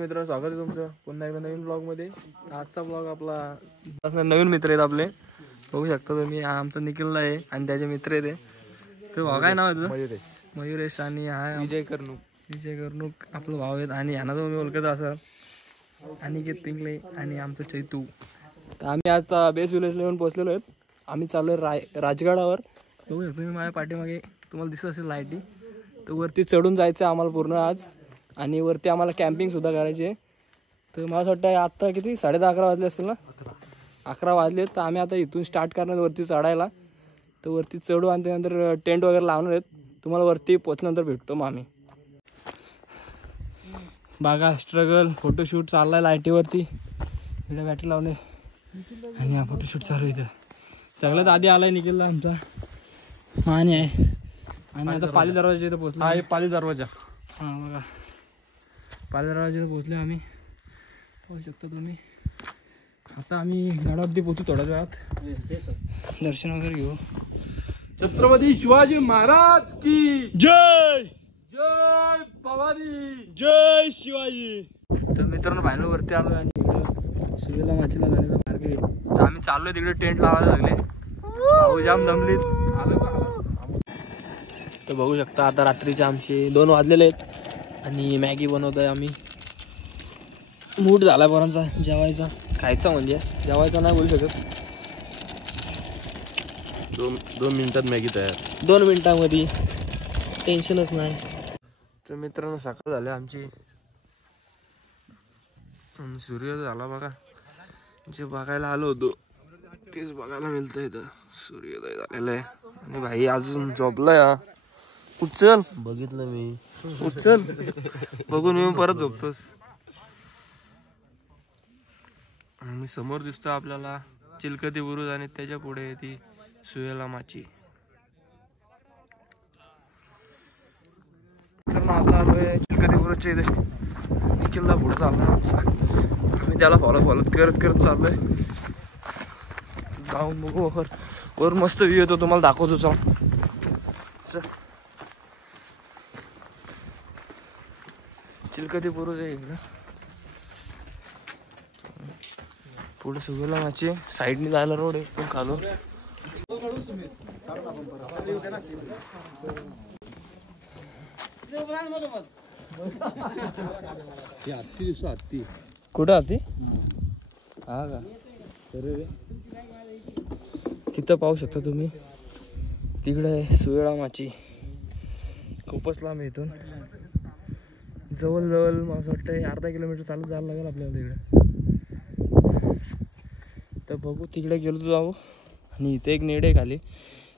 मित्र, स्वागत आहे तुमचं पुन्हा एकदा नवीन ब्लॉग मध्ये। आजचा ब्लॉग आपला नवीन मित्र आहेत आपले, बघू शकता तुम्ही। हा आमचा निखिल आहे आणि त्याचे मित्र आहेत ते। भाऊ काय नाव आहे तुझं? मयुरेश। आणि हा विजय कर्णूक आपला भाऊ आहेत। आणि यांना तुम्ही ओळखत असाल, अनिकेत पिंगले आणि आमचं चैतू। तर आम्ही आता बेस विलेजला येऊन पोहोचलेलो आहेत। आम्ही चाललोय राजगडावर। बघू शकता तुम्ही माझ्या पाठीमागे, तुम्हाला दिसत असेल लाईटी। तर वरती चढून जायचं आम्हाला पूर्ण आज, आणि वरती आम्हाला कॅम्पिंग सुद्धा करायची आहे। तर मला असं वाटतं आत्ता किती 10:30-11 वाजले असतील ना, 11 वाजले। तर आम्ही आता इथून स्टार्ट करणार वरती चढायला। तर वरती चढू आणि त्यानंतर टेंट वगैरे लावणार आहेत। तुम्हाला वरती पोचल्यानंतर भेटतो मग आम्ही। बागा स्ट्रगल फोटोशूट चाललाय लाईटीवरती, इकडे बॅटरी लावले आणि हा फोटोशूट चालू आहे। इथं सगळ्यात आधी आलाय निखिलला आमचा माने आहे। आणि आता पाली दरवाजा इथं पोहोचलो। हा पाली दरवाजा, हा बघा पाली दरवाजा पोहोचले आम्ही, पाहू शकता तुम्ही। आता आम्ही गडावरती पोहोचू थोड्याच वेळात, दर्शन वगैरे घेऊ। छत्रपती शिवाजी महाराज की जय, जय भवानी, जय शिवाजी। तर मित्रांनो फायनल वरती आलो आणि इकडं सुवेला माचीला जाण्याचा मार्ग आहे। तर आम्ही चाललोय तिकडे टेंट लावायला लागले, भाऊ जाम दमलीत। तर बघू शकता आता रात्रीचे आमचे 2 वाजलेले आहेत आणि मॅगी बनवतोय आम्ही। मूड झाला पोरांचा जेवायचा, खायचा म्हणजे जेवायचा नाही बोलू शकत। 2 मिनिटात मॅगी तयार, 2 मिनिटांमध्ये, टेन्शनच नाही। तर मित्रांनो सकाळ झाली आमची, सूर्योदय झाला बघा। जे बघायला आलो होतो तेच बघायला मिळतं इथं, सूर्योदय झालेला आहे। आणि भाई अजून झोपलाय हा, उचल बघितलं मी, उचल बघून मी परत झोपतोस। आणि समोर दिसतो आपल्याला चिलकती बुरुज आणि त्याच्या पुढे ती सुवेला माची। तर मग आता आलोय चिलकती बुरुजच्या इथे, निखिलला पुढे चाललोय आमचा। आम्ही त्याला फॉलो करत चाललोय। जाऊन बघू वर मस्त व्ह्यू येतो, तुम्हाला दाखवतो चल। चिलकती बुरुज आहे इकडं, पुढे सुवेला माची, साईडने जायला रोड आहे पण खालून। हत्ती कुठं हत्ती? हा का? तिथं पाहू शकता तुम्ही, तिकडे सुवेला माची। खूपच लांब इथून, जवळ मला असं वाटतं 1/2 किलोमीटर चालत जायला लागेल आपल्याला तिकडे। तर बघू तिकडे गेलो तर जाऊ। आणि इथे एक नेड आहे खाली,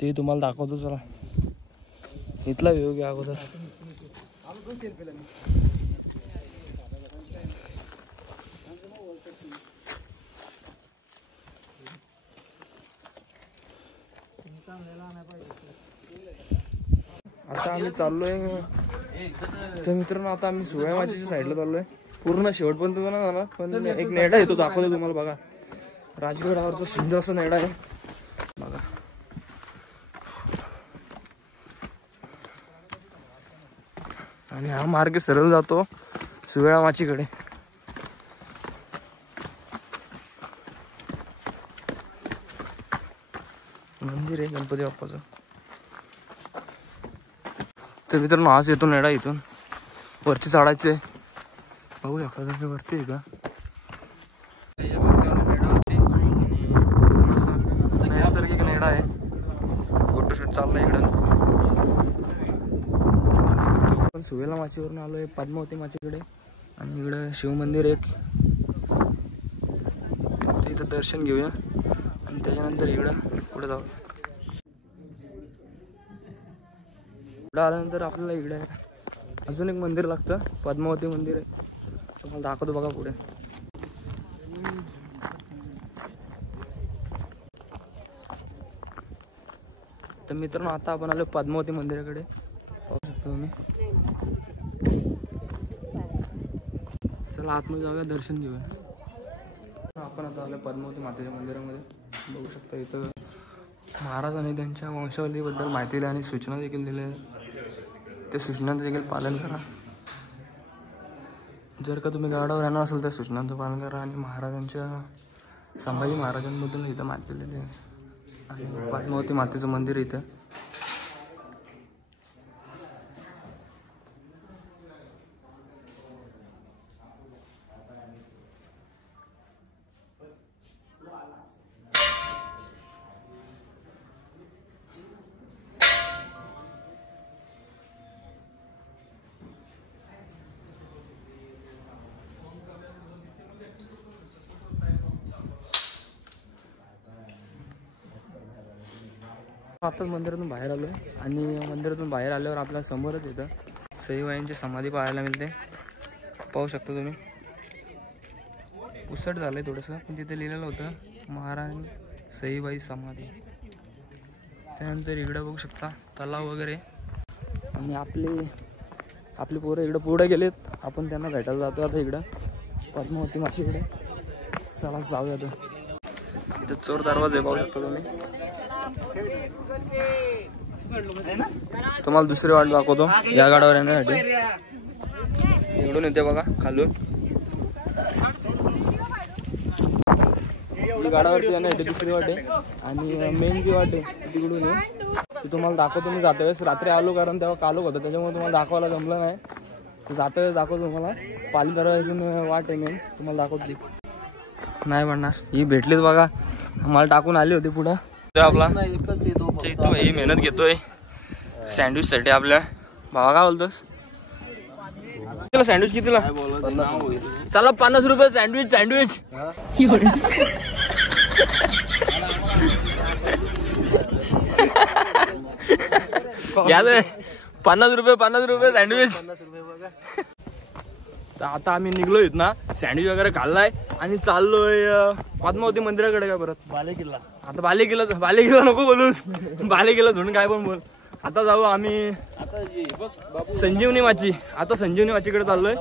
ते तुम्हाला दाखवतो चला। इथला व्ह्यू घ्या अगोदर। आता आम्ही चाललोय, तर मित्रांनो आता आम्ही सुवेला माचीच्या साईडला चाललोय। पूर्ण शेवटपर्यंत ना जाणार, पण एक नेडा येतो दाखवतो तुम्हाला बघा। राजगडावरचा सुंदर असा नेडा आहे बघा। आणि हा मार्ग सरळ जातो सुवेला माचीकडे। मंदिर आहे गणपती बाप्पाचं। तर मित्रांनो आज येतो नेडा, इथून वरती चढायचे। बघू शकता तुम्ही वरती आहे का, नैसर्गिक नेडा आहे। फोटोशूट चाललंय इकडं। आपण सुवेला माचीवरून आलोय पद्मावती माचीकडे, आणि इकडं शिवमंदिर एक, तर इथं दर्शन घेऊया आणि त्याच्यानंतर इकडं पुढे जाऊ। इकडं आल्यानंतर आपल्याला इकडे अजून एक मंदिर लागतं, पद्मावती मंदिर आहे, तुम्हाला दाखवतो बघा पुढे। तर मित्रांनो आता आपण आलो पद्मावती मंदिराकडे, पाहू शकता तुम्ही। चला आतमध्ये जाऊया, दर्शन घेऊया। आपण आता आलो पद्मावती मातेच्या मंदिरामध्ये। बघू शकता इथं महाराजांनी त्यांच्या वंशावलीबद्दल माहिती दिली आणि सूचना देखील दिल्या, त्या सूचनांचं देखील पालन करा। जर का तुम्ही गडावर येणार असेल तर सूचनांचं पालन करा आणि महाराजांच्या संभाजी महाराजांबद्दल इथं माहिती दिलेली आहे आणि पद्मावती मातेचं मंदिर इथं. आताच मंदिरातून बाहेर आलो आहे आणि मंदिरातून बाहेर आल्यावर आपल्या समोरच येतं सईबाईंची समाधी पाहायला मिळते. पाहू शकता तुम्ही. उसट झालं आहे थोडंसं पण तिथे लिहिलेलं होतं महाराणी सईबाई समाधी. त्यानंतर इकडं बघू शकता तलाव वगैरे आणि आपले पोरं इकडं पुढे गेलेत. आपण त्यांना भेटायला जातो आता इकडं पद्मावती माशीकडे. चला जाऊया आता. इथं चोर दरवाजा पाहू शकता तुम्ही. तुम्हाला दुसरी वाट दाखवतो या गाडावर येण्यासाठी. इकडून येते बघा खालून. ही गाडावरती येण्यासाठी दुसरी वाट आहे आणि मेन जी वाट आहे तिकडून आहे ती तुम्हाला दाखवतो. मी जाता वेळेस रात्री आलो कारण तेव्हा कालोख होतं त्याच्यामुळे तुम्हाला दाखवायला जमलं नाही. तर जाता वेळेस दाखवतो तुम्हाला. पाली दरवाजातून वाट आहे मेन तुम्हाला दाखवतो. नाही म्हणणार ही भेटलीच बघा. आम्हाला टाकून आली होती पुढं. आपला ही मेहनत घेतोय सँडविच साठी आपल्या भावा. काय बोलतोस कितीला सँडविच कितीला? चला 50 रुपये सँडविच. सँडविच घ्या 50 रुपये सँडविच. तर आता आम्ही निघलो इथं ना. सँडविच वगैरे खाल्लाय आणि चाललोय पद्मावती मंदिराकडे. काय परत बालेकिल्ला. आता बालेकिल्ला नको बोलूस. बालेकिल्ला सोडून काय पण बोल. आता जाऊ आम्ही संजीवनी माची. आता संजीवनी माचीकडे चाललोय.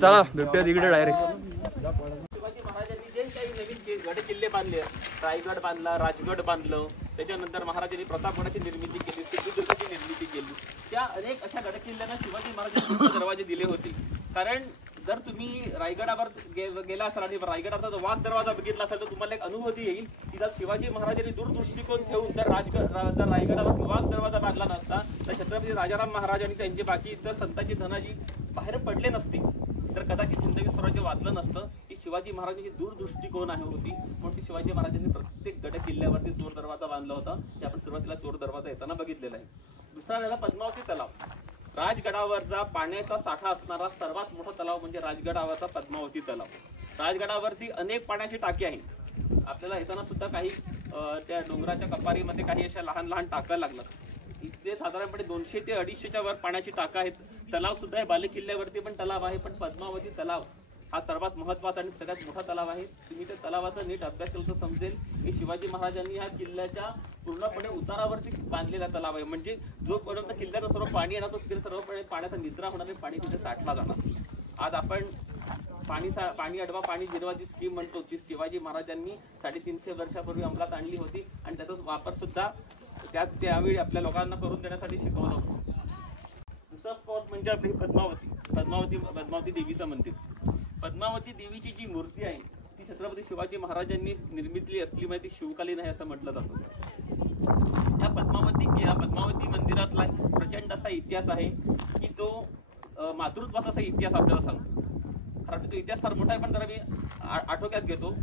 चला भेटूया तिकडे डायरेक्ट. गड किल्ले बांधले. रायगड बांधला, राजगड बांधलं. त्याच्यानंतर महाराजांनी प्रतापगडाची निर्मिती केली, सिंधुदुर्गाची निर्मिती केली. त्या अनेक अशा गड किल्ल्यांना शिवाजी महाराजांनी दरवाजे दिले होते. कारण जर तुम्ही रायगडावर गेला असाल आणि रायगडाचा वाघ दरवाजा बघितला असाल तर तुम्हाला एक अनुभूती येईल की जर शिवाजी महाराजांनी दूरदृष्टिकोन ठेवून जर रायगडावर वाघ दरवाजा बांधला नसता तर छत्रपती राजाराम महाराज आणि त्यांचे बाकी इतर संतांची धनाजी बाहेर पडले नसते. तर कदाचित हिंदवी स्वराज्य वाचलं नसतं. ही शिवाजी महाराजांची दूरदृष्टिकोन होती म्हणून शिवाजी महाराजांनी प्रत्येक गड किल्ल्यावरती चोर दरवाजा बांधला होता. ते आपण सुरुवातीला चोर दरवाजा येताना बघितलेला आहे. दुसरा झाला पद्मावती तलाव. राजगडावरचा पाण्याचा साठा असणारा सर्वात मोठा तलाव म्हणजे राजगडावरचा पद्मावती तलाव. राजगडावरती अनेक पाण्याची टाकी आहेत. आपल्याला येताना सुद्धा काही त्या डोंगराच्या कपारीमध्ये काही अशा लहान लहान टाका लागतात. इथे साधारणपणे 200 ते 250च्या वर पाण्याची टाका आहेत. तलाव सुद्धा आहे. बालेकिल्ल्यावरती पण तलाव आहे पण पद्मावती तलाव हा सर्वात महत्वाचा आणि सगळ्यात मोठा तलाव आहे. तुम्ही त्या तलावाचा नीट अभ्यास केला तर समजेल की शिवाजी महाराजांनी ह्या किल्ल्याच्या पूर्णपणे उतारावरती बांधलेला तलाव आहे. म्हणजे जोपर्यंत किल्ल्याचं सर्व पाणी येणार तो तिथे सर्वपणे पाण्याचा निचरा होणार आणि पाणी तिथे साठला जाणार. आज आपण पाणी अडवा पाणी जिरवा जी स्कीम म्हणतो ती शिवाजी महाराजांनी 350 वर्षापूर्वी अंमलात आणली होती आणि त्याचा वापर सुद्धा त्यावेळी आपल्या लोकांना करून देण्यासाठी शिकवलं होतं. दुसरा स्पॉट म्हणजे आपली पद्मावती देवीचं मंदिर. पद्मावती देवीची जी मूर्ती आहे ती छत्रपती शिवाजी महाराजांनी निर्मितली असली माहिती शिवकालीन आहे असं म्हटलं जातं. या पद्मावती मंदिरातला प्रचंड असा इतिहास आहे की तो मातृत्वाचा असा इतिहास आपल्याला सांगतो. कारण तो इतिहास फार मोठा आहे पण जरा मी आटोक्यात घेतो.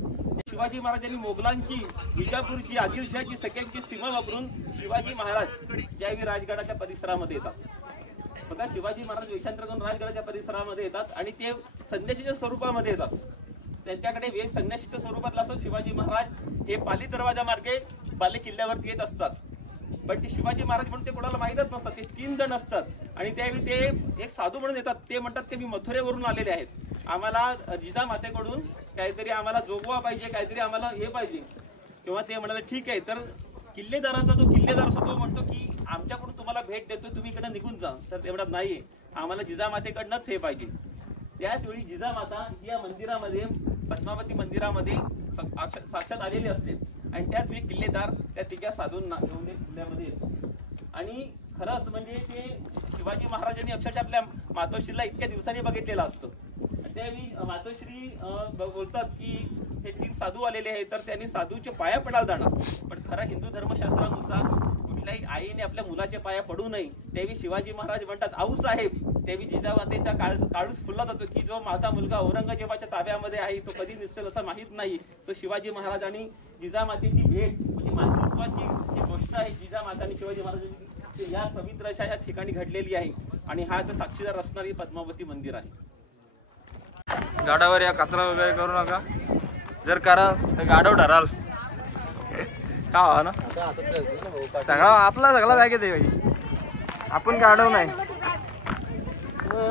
शिवाजी महाराजांनी मोगलांची, विजापूरची, आदिलशाही सगळ्यांची सीमा वापरून शिवाजी महाराज ज्यावेळी राजगडाच्या परिसरामध्ये येतात बघा. शिवाजी महाराज वेषांतर करून राजगडाच्या परिसरामध्ये येतात आणि ते संन्याशीच्या स्वरूपामध्ये येतात. त्यांच्याकडे वेश संन्याशीच्या स्वरूपातला असतो. शिवाजी महाराज हे पाली दरवाजा मार्गे बाले किल्ल्यावरती येत असतात पण ते शिवाजी महाराज म्हणून ते कोणाला माहीतच नसतात. ते 3 जण असतात आणि त्यावेळी ते एक साधू म्हणून येतात. ते म्हणतात की मी मथुरेवरून आलेले आहेत. आम्हाला जिजामातेकडून काहीतरी आम्हाला जोगवा पाहिजे, काहीतरी आम्हाला हे पाहिजे. किंवा ते म्हणाले ठीक आहे. तर किल्लेदाराचा जो किल्लेदार असतो तो म्हणतो की आमच्याकडून तुम्हाला भेट देतोय तुम्ही इकडे निघून जा. तर तेवढं नाहीये, आम्हाला जिजामातेकडनंच हे पाहिजे. त्याच वेळी जिजामाता या मंदिरामध्ये पद्मावती मंदिरामध्ये साक्षात आलेली असते आणि त्याच वेळी किल्लेदार त्या तिघ्या साधूंना घेऊन किल्ल्यामध्ये येतो. आणि खरंच म्हणजे ते शिवाजी महाराजांनी अक्षरशः आपल्या मातोश्रीला इतक्या दिवसांनी बघितलेलं असतं त्यावेळी मातोश्री बोलतात की हे 3 साधू आलेले आहेत, तर त्यांनी साधूचे पाया पडायला जाणार. पण खरा हिंदू धर्मशास्त्रानुसार कुठल्याही आईने आपल्या मुलाचे पाया पडू नये. त्यावेळी शिवाजी महाराज म्हणतात, आऊ साहेब, त्यावेळी जिजामातेचा काळूस फुलला जातो की जो माझा मुलगा औरंगजेबाच्या ताब्यामध्ये आहे तो कधी निसटेल असं माहित नाही. तो शिवाजी महाराज आणि जिजामातेची भेट म्हणजे मातृत्वाची जी गोष्ट आहे, जिजामाता आणि शिवाजी महाराजांची या पवित्र अशा या ठिकाणी घडलेली आहे. आणि हा तर साक्षीदार असणारी पद्मावती मंदिर आहे. गाडावर या कचरा वगैरे करू नका, जर करा तर गाडव ठराल का व्हा ना. सगळा आपला सगळा बॅग येते भाई, आपण गाडव नाही.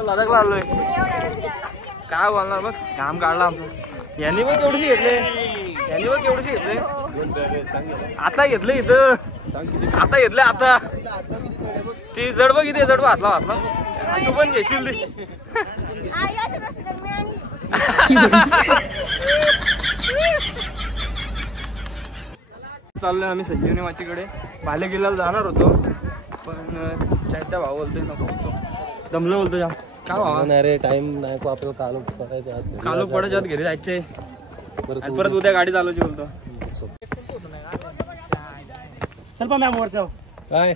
लडाखला आलोय, काय बोलणार बघ, काम काढला आमचं. यांनी बघ केवढीशी घेतले, यांनी बघ केवढीशी घेतले. आता घेतलं इथं, आता घेतलं. आता ती जड बघ इथे, जड हातला हातला तू पण घेशील ती. चाललोय आम्ही संजीवनी माचीकडे. बाले किल्ल्याला जाणार होतो पण चायता भाव बोलतोय नको, दमलं बोलतो जाम. काय भावा नाही रे, टाइम नाही को आपल्याला कालो पडायच्या आत घरी जायचंय, परत उद्या गाडी चालवायची बोलतो. काय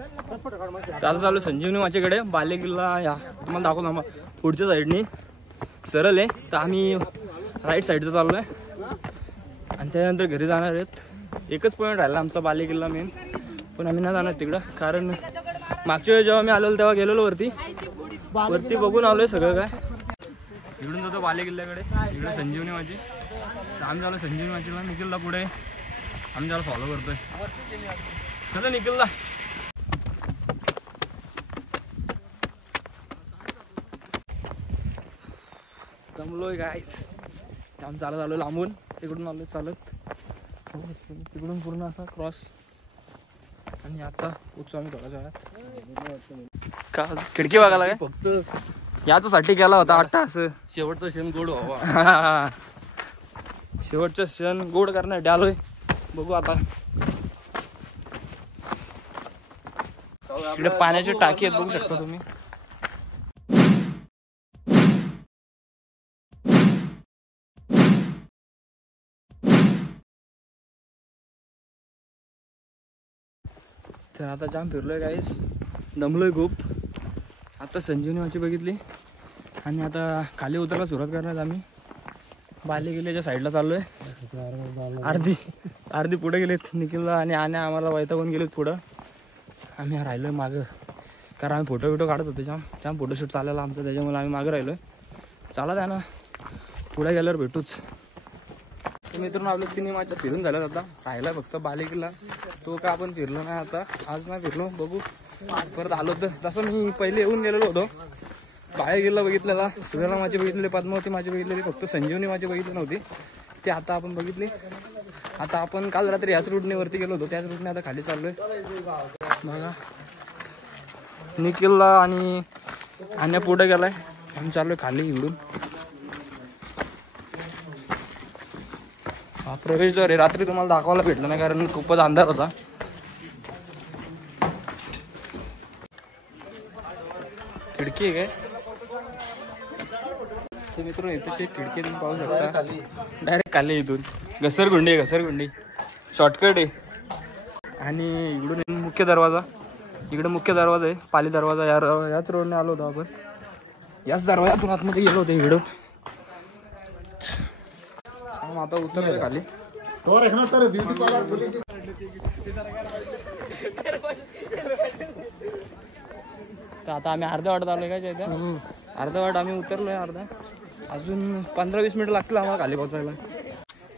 चालू संजीवनी माचीकडे. बाले किल्ला या तुम्हाला दाखवतो आम्हा पुढच्या साईडनी सरळ आहे, तर आम्ही राईट साईडचं चाललोय आणि त्यानंतर घरी जाणार आहेत. एकच पॉईंट राहिला आमचा बाले किल्ला मेन, पण आम्ही नाही जाणार तिकडं, कारण मागच्या वेळी जेव्हा मी आलेलो तेव्हा गेलेलो वरती बघून आलोय सगळं काय. इकडून जातो बाले किल्ल्याकडे, इकडे संजीवनी माची. तर आम्ही झालो संजीवनी माचीला, निखिलला पुढे आम्ही त्याला फॉलो करतोय. चला निखिलला. जमलोय गाईस, आम्ही चालत आलो लांबून, तिकडून आलो चालत, तिकडून पूर्ण असा क्रॉस, आणि आता उचू आम्ही थोड्या वेळात. का खिडकी बघायला काय फक्त याच्यासाठी केला होता वाटतं असं. शेवटचा क्षण गोड व्हावा. शेवटचं क्षण गोड करण्यासाठी आलोय. बघू आता. इकडे पाण्याची टाकी आहेत, बघू शकता तुम्ही. तर आता जाम फिरलोय गाईस, दमलोय खूप. आता संजीवनी माची बघितली आणि आता खाली उतरायला सुरुवात करणार आम्ही. बाले किल्ल्याच्या साईडला चाललोय. अर्धी पुढे गेलेत निखिलला आणि आम्हाला वैतागून गेलेत पुढं. आम्ही राहिलोय मागं, कारण आम्ही फोटो काढत होतो. जाम फोटोशूट चालायला आमचं, त्याच्यामुळे आम्ही मागं राहिलोय. चालत आहे ना, पुढे गेल्यावर भेटूच. मित्रांनो आपल्या 3 माच्या फिरून झाल्यात, आता राहिला फक्त बाले किल्ला. तो का आपण फिरलो नाही, आता आज नाही फिरलो. बघू परत आलो तर. तसं मी पहिले येऊन गेलेलो होतो, बाले किल्ला बघितलेला, सुरेला माझी बघितलेली, पद्मावती माझी बघितलेली, फक्त संजीवनी माझी बघितली नव्हती. ते आता आपण बघितली. आता आपण काल रात्री याच रूटने वरती गेलो होतो, त्याच रूटने आता खाली चाललोय. बघा निखिलला आणि पुढे गेलाय, आम्ही चाललोय खाली इकडून. हा प्रवेशद्वार आहे. रात्री तुम्हाला दाखवायला भेटलं नाही कारण खूपच अंधार होता. खिडकी आहे काय ते मित्रांनो, इथे खिडकी तुम्ही पाहू शकता. डायरेक्ट खाली इथून घसरगुंडी शॉर्टकट आहे. आणि इकडून मुख्य दरवाजा, इकडे मुख्य दरवाजा आहे, पाली दरवाजा. याच रोडने आलो होतो आपण, याच दरवाजातून आतमध्ये गेलो होतो इकडं. आता उतरलोय खाली. तर आता आम्ही अर्ध्या वाटत आलोय काय इथं. अर्धा वाट आम्ही उतरलोय, अजून 15-20 मिनिटं लागतील आम्हाला खाली पोहोचायला.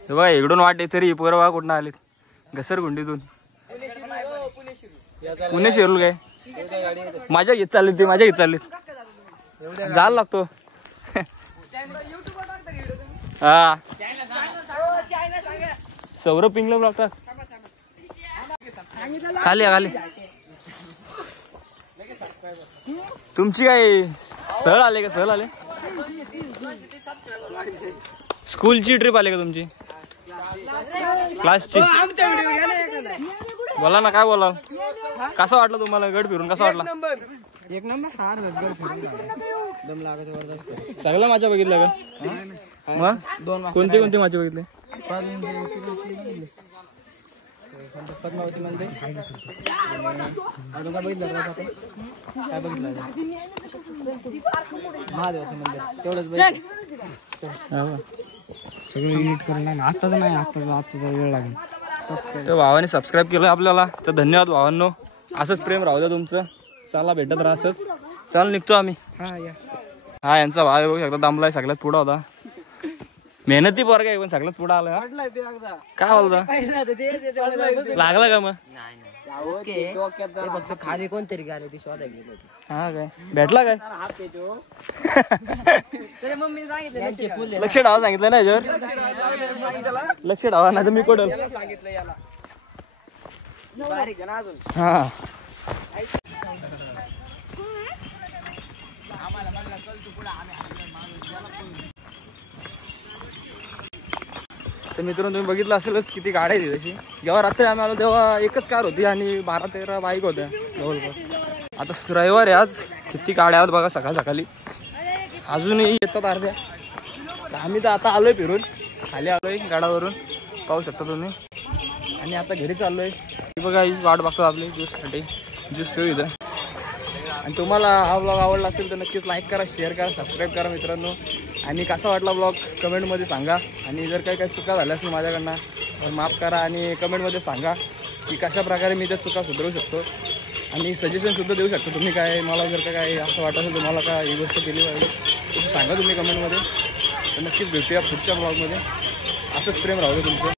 बघा इकडून वाट आहे तरी पोरं बघा कुठं आलेत, घसरगुंडीतून. पुणे शिरूल काय माझ्या घेत चालली, ती माझ्या घेत चालली, जायला लागतो. हा सौरभ पिंगला लागतात. खाली तुमची काय सहल आले का? सहल आले, स्कूलची ट्रिप आली का तुमची, क्लासची? बोला ना, काय बोलाल? कसा वाटलं तुम्हाला गड फिरून? कसा वाटला? एक नंबर हार दम लागत चांगला माचा बघितला का मग कोणते कोणते माचे बघितले पद्मावती मध्ये काय बघितलं महादेवाचं मंदिर तेवढंच सगळं युनिट करून आत्ताच नाही आत्ताचा वेळ लागेल. तर भावाने सबस्क्राईब केलं आपल्याला तर धन्यवाद भावांनो. असंच प्रेम राहू द्या तुमचं. चला भेटत राहा असंच. चल निघतो आम्ही. हा यांचा भाव बघू शकता दामलाय सगळ्यात पुढा होता. मेहनती पोरगा आहे पण सगळ्यात पुढे आला. काय बोलता लागला का मग फक्त खाली कोणतरी गाडी ती शोधा गेली. हा काय भेटला काय लक्ष डावा सांगितलं ना याच्यावर लक्ष डावा ना तर मी पडल. हा तर मित्रांनो तुम्ही बघितलं असेलच किती गाड्या आहेत तशी. जेव्हा रात्री आम्ही आलो तेव्हा एकच कार होती आणि 12-13 बाईक होत्या जवळपास. आता रविवार आहे आज. किती गाड्या आहेत बघा सकाळ सकाळी. अजूनही येतात अर्ध्या. आम्ही तर आता आलोय फिरून खाली आलोय गाडावरून पाहू शकता तुम्ही. आणि आता घरी चाललोय. बघा ही वाट बघतो आपली ज्यूससाठी. ज्यूस पिऊ इथं. आणि तुम्हाला हा ब्लॉग आवडला असेल तर नक्कीच लाईक करा शेअर करा सबस्क्राईब करा मित्रांनो. आणि कसा वाटला ब्लॉग कमेंटमध्ये सांगा. आणि जर काही चुका झाल्या असेल माझ्याकडनं तर माफ करा आणि कमेंटमध्ये सांगा की कशा प्रकारे मी त्या चुका सुधारू शकतो. आणि सजेशनसुद्धा देऊ शकतो तुम्ही. काय मला जर काय असं वाटत असेल तुम्हाला काय ही गोष्ट केली पाहिजे तर सांगा तुम्ही कमेंटमध्ये. तर नक्कीच भेटूया पुढच्या ब्लॉगमध्ये. असंच प्रेम राहू दे तुमचं.